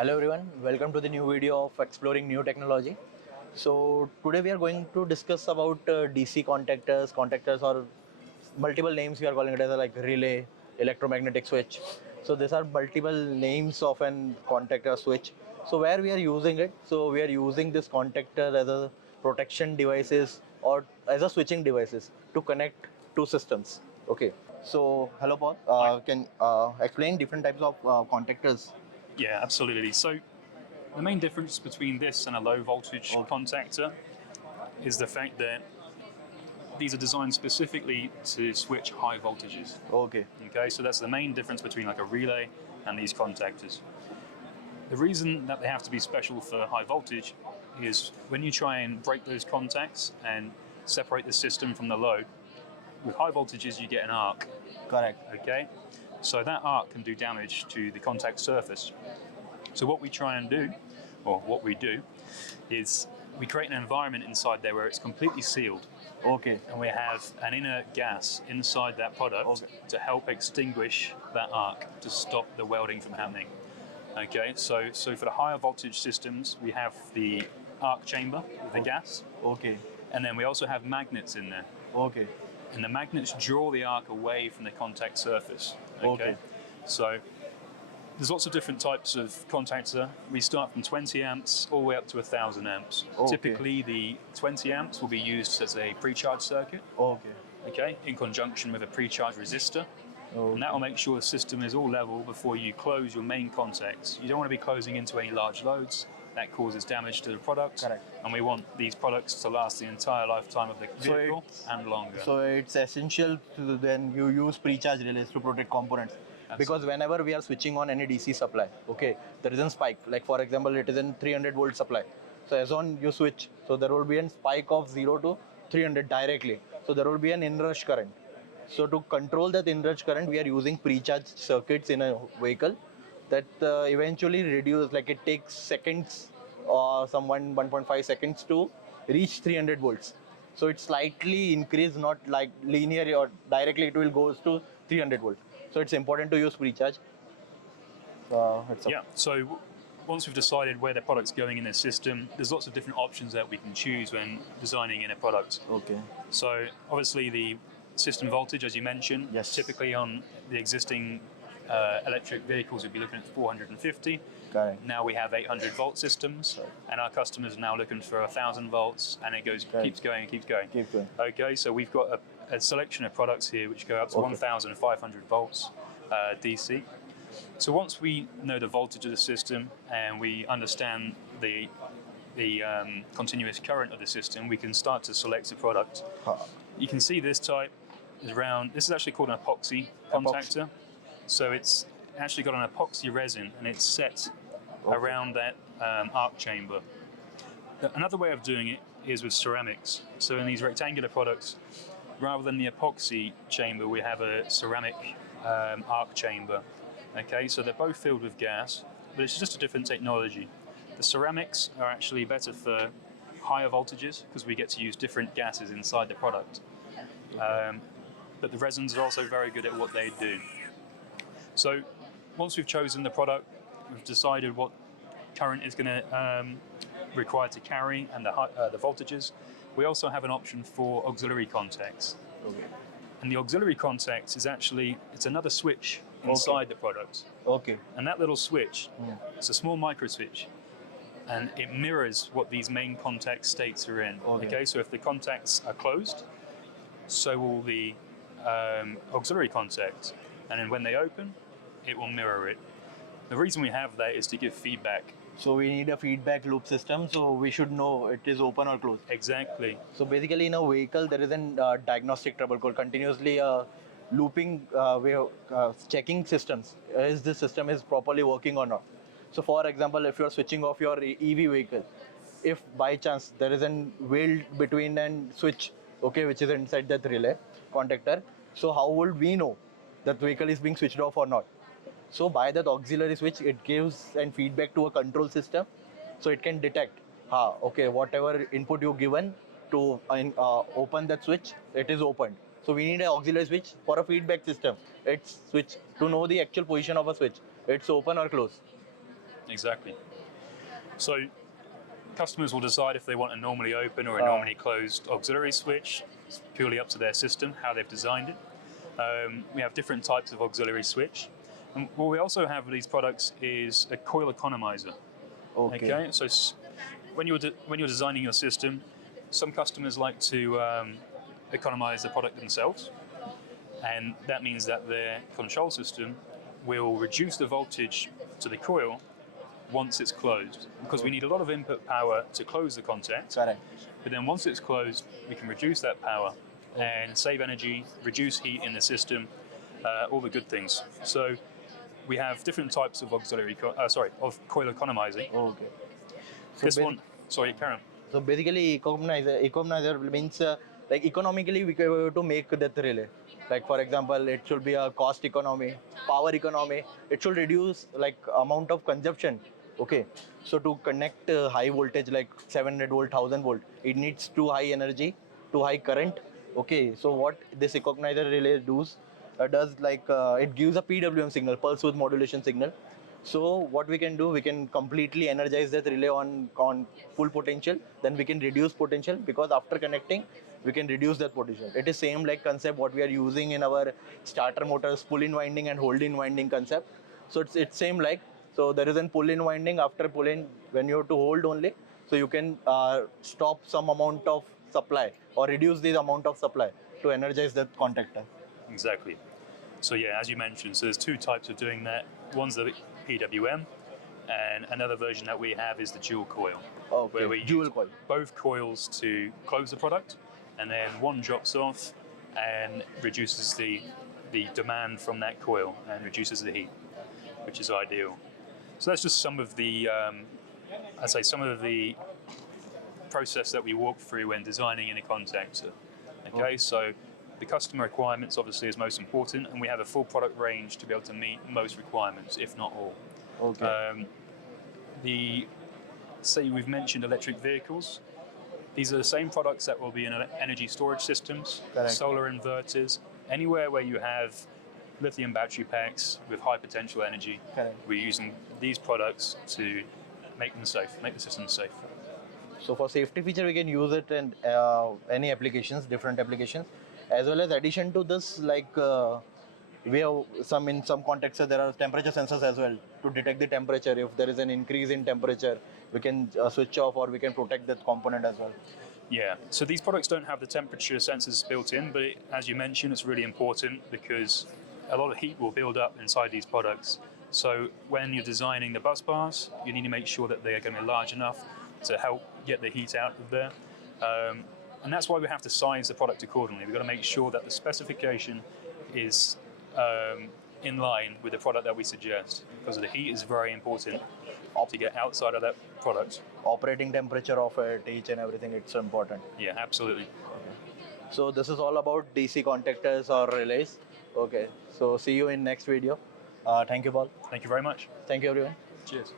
Hello everyone, welcome to the new video of exploring new technology. So today we are going to discuss about DC contactors or multiple names we are calling it as like relay, electromagnetic switch. So these are multiple names of an contactor switch. So where we are using it, so we are using this contactor as a protection devices or as a switching devices to connect two systems. Okay. So hello Paul, Hi. can explain different types of contactors. Yeah, absolutely. So the main difference between this and a low voltage Okay. contactor is the fact that these are designed specifically to switch high voltages. Okay. Okay, so that's the main difference between like a relay and these contactors. The reason that they have to be special for high voltage is when you try and break those contacts and separate the system from the load, with high voltages you get an arc. Correct. Okay, so that arc can do damage to the contact surface. So what we try and do, or what we do, is we create an environment inside there where it's completely sealed, Okay. and we have an inner gas inside that product to help extinguish that arc to stop the welding from happening. Okay, so for the higher voltage systems, we have the arc chamber with the gas, Okay. and then we also have magnets in there. Okay. And the magnets draw the arc away from the contact surface. Okay. So there's lots of different types of contactor. We start from 20 amps all the way up to 1,000 amps. Okay. Typically, the 20 amps will be used as a pre-charge circuit, Okay. in conjunction with a pre-charge resistor. Okay. And that will make sure the system is all level before you close your main contacts. You don't want to be closing into any large loads. That causes damage to the product. Correct. And we want these products to last the entire lifetime of the vehicle and longer. So it's essential to then you use pre-charge relays to protect components. Because whenever we are switching on any DC supply, okay, there is a spike. Like for example, it is in 300 volt supply. So as on you switch, so there will be a spike of 0 to 300 directly. So there will be an inrush current. So to control that inrush current, we are using pre-charge circuits in a vehicle that eventually reduce, like it takes seconds or 1.5 seconds to reach 300 volts. So it's slightly increased, not like linear or directly it will goes to 300 volts. So it's important to use pre-charge. Yeah, so once we've decided where the product's going in the system, there's lots of different options that we can choose when designing in a product. Okay. So obviously the system voltage, as you mentioned, Yes. typically on the existing electric vehicles we'd be looking at 450. Correct. Now we have 800 volt systems, Right. and our customers are now looking for 1,000 volts, and it goes Correct. keeps going and keeps going. Keep going. Okay, so we've got a selection of products here which go up to Okay. 1,500 volts DC. So once we know the voltage of the system and we understand the continuous current of the system, we can start to select a product. You can see this type is round. This is actually called an epoxy contactor. So it's actually got an epoxy resin and it's set around that arc chamber. Another way of doing it is with ceramics. So in these rectangular products, rather than the epoxy chamber, we have a ceramic arc chamber. Okay, so they're both filled with gas, but it's just a different technology. The ceramics are actually better for higher voltages because we get to use different gases inside the product. But the resins are also very good at what they do. So once we've chosen the product, we've decided what current is going to require to carry and the voltages. We also have an option for auxiliary contacts. Okay. And the auxiliary contacts is actually, it's another switch inside the product. Okay. And that little switch, it's a small micro switch, and it mirrors what these main contact states are in. Okay, so if the contacts are closed, so will the auxiliary contact. And then when they open, it will mirror it. The reason we have that is to give feedback. So we need a feedback loop system, so we should know it is open or closed. Exactly. So basically in a vehicle, there is a diagnostic trouble code, continuously looping way of checking systems. Is this system is properly working or not? So for example, if you are switching off your EV vehicle, if by chance there is a weld between and switch, okay, which is inside that relay contactor, so how would we know that vehicle is being switched off or not? So by that auxiliary switch, it gives and feedback to a control system, so it can detect, okay, whatever input you given to open that switch, it is opened. So we need an auxiliary switch for a feedback system. It's switch to know the actual position of a switch. It's open or closed. Exactly. So customers will decide if they want a normally open or a normally closed auxiliary switch. It's purely up to their system, how they've designed it. We have different types of auxiliary switch. And what we also have with these products is a coil economizer. Okay, so when you're designing your system, some customers like to economize the product themselves, and that means that their control system will reduce the voltage to the coil once it's closed, because we need a lot of input power to close the contact. Correct. But then once it's closed, we can reduce that power and save energy, reduce heat in the system, all the good things. So we have different types of of coil economizer. Okay. So This one, sorry, Karen. So basically, economizer means like economically we have to make that relay. Like for example, it should be a cost economy, power economy. It should reduce like amount of consumption. Okay. So to connect high voltage like 700 volt, 1000 volt, it needs too high energy, too high current. Okay. So what this economizer relay does like it gives a PWM signal, pulse width modulation signal. So what we can do, we can completely energize that relay on full potential. Then we can reduce potential, because after connecting, we can reduce that potential. It is same like concept what we are using in our starter motors, pull-in winding and hold-in winding concept. So it's same like, so there is a pull-in winding. After pull-in, when you have to hold only, so you can stop some amount of supply or reduce the amount of supply to energize that contactor. Exactly. So yeah, as you mentioned, so there's two types of doing that. One's the PWM, and another version that we have is the dual coil, Okay. where we Dual use coil. both coils to close the product, and then one drops off and reduces the demand from that coil and reduces the heat, which is ideal. So that's just some of the, I'd say some of the process that we walk through when designing in a contactor. Okay, so the customer requirements obviously is most important, and we have a full product range to be able to meet most requirements, if not all. Okay. Say we've mentioned electric vehicles. These are the same products that will be in energy storage systems, Correct. solar inverters, anywhere where you have lithium battery packs with high potential energy. Correct. We're using these products to make them safe, make the system safe. So for safety feature, we can use it in any applications, different applications, as well as addition to this, like we have in some contexts there are temperature sensors as well to detect the temperature. If there is an increase in temperature, we can switch off, or we can protect that component as well. Yeah, so these products don't have the temperature sensors built in, but as you mentioned, it's really important because a lot of heat will build up inside these products. So when you're designing the bus bars, you need to make sure that they are going to be large enough to help get the heat out of there. And that's why we have to size the product accordingly. We've got to make sure that the specification is in line with the product that we suggest, because the heat is very important to get outside of that product. Operating temperature of it, each and everything, it's important. Yeah, absolutely. So this is all about DC contactors or relays. Okay, so see you in next video. Thank you, Paul. Thank you very much. Thank you, everyone. Cheers.